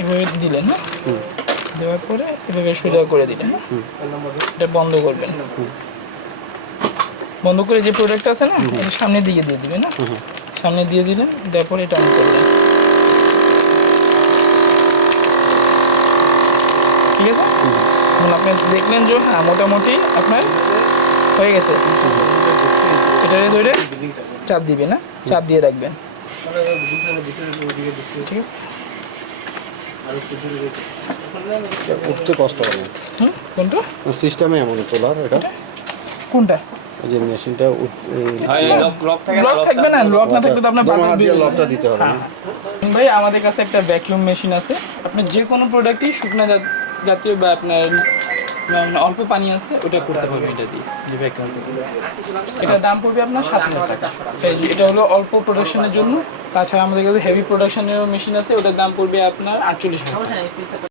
এভাবে দিলেন, হ্যাঁ, দেওয়ার পরে এভাবে সোজা করে দিলেন, এটা বন্ধ করবেন। বন্ধ করে যে প্রোডাক্ট আছে না, এটা সামনের দিকে দিয়ে দিবেন, না সামনে দিয়ে দিলেন, দেওয়ার পরে এটা অন করলেন, ঠিক আছে। এখন আপনি দেখলেন যে হ্যাঁ মোটামুটি আপনার হয়ে গেছে। এটারে ধরে চাপ দিবেন, না চাপ দিয়ে রাখবেন, ঠিক আছে। উঠতে কষ্ট হবে। কোনটা সিস্টেমে এমন তোলার এটা কোনটা যে মেশিনটা লক থাকবে না, লক না থাকলে তো আপনার হাত দিয়ে লকটা দিতে হবে না? ভাই আমাদের কাছে একটা ভ্যাকুয়াম মেশিন আছে। আপনার যে কোনো প্রোডাক্টই শুকনা জাতীয় বা আপনার অল্প পানি আছে ওটা করতে পারবেন এটা দিয়ে, যে ভ্যাকুয়াম করবে। এটার দাম পড়বে আপনার 7,000 টাকা। এটা হলো অল্প প্রোডাকশনের জন্য। তাছাড়া আমাদের কাছে হেভি প্রোডাকশনের মেশিন আছে, ওটার দাম পড়বে আপনার 48,000 টাকা।